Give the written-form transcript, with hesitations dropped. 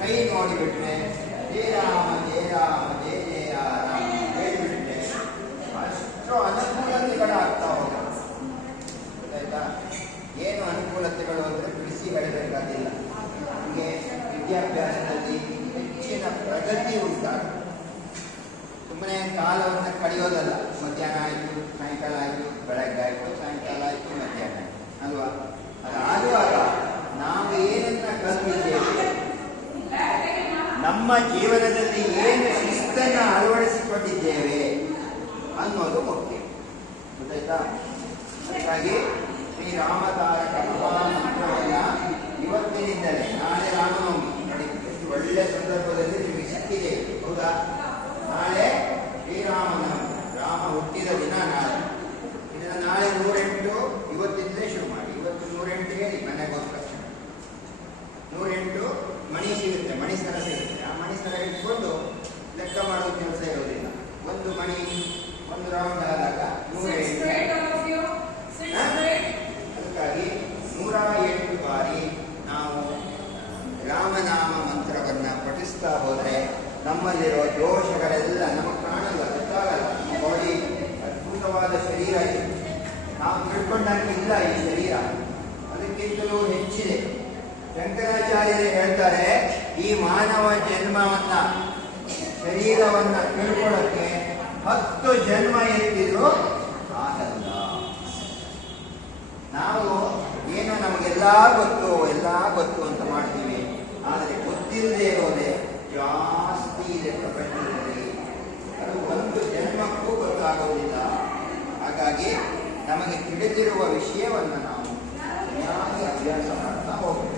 ಕೈ ನೋಡಿಬಿಟ್ರೆ ಜಯ ರಾಮ ಜಯ ರಾಮ ಜಯ ಜಯ ರಾಮ ಹೇಳಿಬಿಟ್ರೆ ಅಷ್ಟು ಅನುಕೂಲತೆಗಳಾಗ್ತಾ ಹೋಗುತ್ತೆ. ಗೊತ್ತಾಯ್ತಾ? ಏನು ಅನುಕೂಲತೆಗಳು ಅಂದರೆ ಬಿಡಿಸಿ ಹೇಳಬೇಕಾಗಿಲ್ಲ. ನಮಗೆ ವಿದ್ಯಾಭ್ಯಾಸದಲ್ಲಿ ಹೆಚ್ಚಿನ ಪ್ರಗತಿ ಉಂಟಾಗುತ್ತೆ. ಸುಮ್ಮನೆ ಕಾಲವನ್ನು ಕಳೆಯೋದಲ್ಲ. ಮಧ್ಯಾಹ್ನ ಆಯಿತು, ಸಾಯಂಕಾಲ ಆಯಿತು, ಬೆಳಗ್ಗೆ ಆಯಿತು, ಸಾಯಂಕಾಲ ಆಯಿತು, ಮಧ್ಯಾಹ್ನ ಆಯಿತು ಅಲ್ವಾ? ಅದಾಗುವಾಗ ನಾವು ಏನನ್ನ ಕಲಿತಿದ್ದೇವೆ, ನಮ್ಮ ಜೀವನದಲ್ಲಿ ಏನು ಶಿಸ್ತನ್ನು ಅಳವಡಿಸಿಕೊಂಡಿದ್ದೇವೆ ಅನ್ನೋದು ಮುಖ್ಯ. ಗೊತ್ತಾಯ್ತಾ? ಹಾಗಾಗಿ ಶ್ರೀರಾಮತಾರಕ ಮಹಾಮಂತ್ರವನ್ನ ಇವತ್ತಿನಿಂದಲೇ, ನಾಳೆ ರಾಮನವಮಿ ನೋಡಿ, ಎಷ್ಟು ಒಳ್ಳೆಯ ಸಂದರ್ಭದಲ್ಲಿ ನಿಮಗೆ ಸಿಕ್ಕಿದೆ. ಹೌದಾ? ನಾಳೆ ಶ್ರೀರಾಮನವಮಿ, ರಾಮ ಹುಟ್ಟಿದ ದಿನ ನಾಳೆ. ಇದನ್ನು ನಾಳೆ 108 ಇವತ್ತಿಂದಲೇ ಶುರು ಮಾಡಿ. ಇವತ್ತು 108ಗೆ ಮನೆಗೆ ಹೋದ ತಕ್ಷಣ 108 ಮಣಿ ಸಿಗುತ್ತೆ, ಮಣಿಸ್ತರ ಸಿಗುತ್ತೆ. ಆ ಮಣಿಸ್ತರ ಇಟ್ಕೊಂಡು ಲೆಕ್ಕ ಮಾಡುವ ಕೆಲಸ ಇರೋದಿಲ್ಲ. ಒಂದು ಮಣಿ ಒಂದು ರೌಂಡ್ ಆದಾಗ 108. ಅದಕ್ಕಾಗಿ 108 ಬಾರಿ ನಾವು ರಾಮನಾಮ ಮಂತ್ರವನ್ನು ಪಠಿಸ್ತಾ ಹೋದರೆ ನಮ್ಮಲ್ಲಿರೋ ದೋಷಗಳೆಲ್ಲ ನಮಗೆ ಕಾಣಲ್ಲ, ಗೊತ್ತಾಗಲ್ಲ. ನಮ್ಮ ಬಾಡಿ ಅದ್ಭುತವಾದ ಶರೀರ ಇದೆ. ನಾವು ತಿಳ್ಕೊಂಡಂಗೆ ಇಲ್ಲ ಈ ಶರೀರ, ಅದಕ್ಕಿಂತಲೂ ಹೆಚ್ಚಿದೆ. ಶಂಕರಾಚಾರ್ಯರು ಹೇಳ್ತಾರೆ, ಈ ಮಾನವ ಜನ್ಮವನ್ನ, ಶರೀರವನ್ನ ತಿಳ್ಕೊಳ್ಳೋಕ್ಕೆ 10 ಜನ್ಮ ಎತ್ತಿದ್ರು ಆಗಲ್ಲ. ನಾವು ಏನು ನಮಗೆಲ್ಲ ಗೊತ್ತು ಅಂತ ಮಾಡ್ತೀವಿ, ಆದರೆ ಗೊತ್ತಿಲ್ಲದೆ ಇರೋದೇ ಜಾಸ್ತಿ ಇದೆ ಪ್ರಪಂಚದಲ್ಲಿ. ಅದು ಒಂದು ಜನ್ಮಕ್ಕೂ ಗೊತ್ತಾಗೋದಿಲ್ಲ. ಹಾಗಾಗಿ ನಮಗೆ ತಿಳಿದಿರುವ ವಿಷಯವನ್ನು ನಾವು ಚೆನ್ನಾಗಿ ಅಭ್ಯಾಸ ಮಾಡ್ತಾ ಹೋಗ್ಬೇಕು.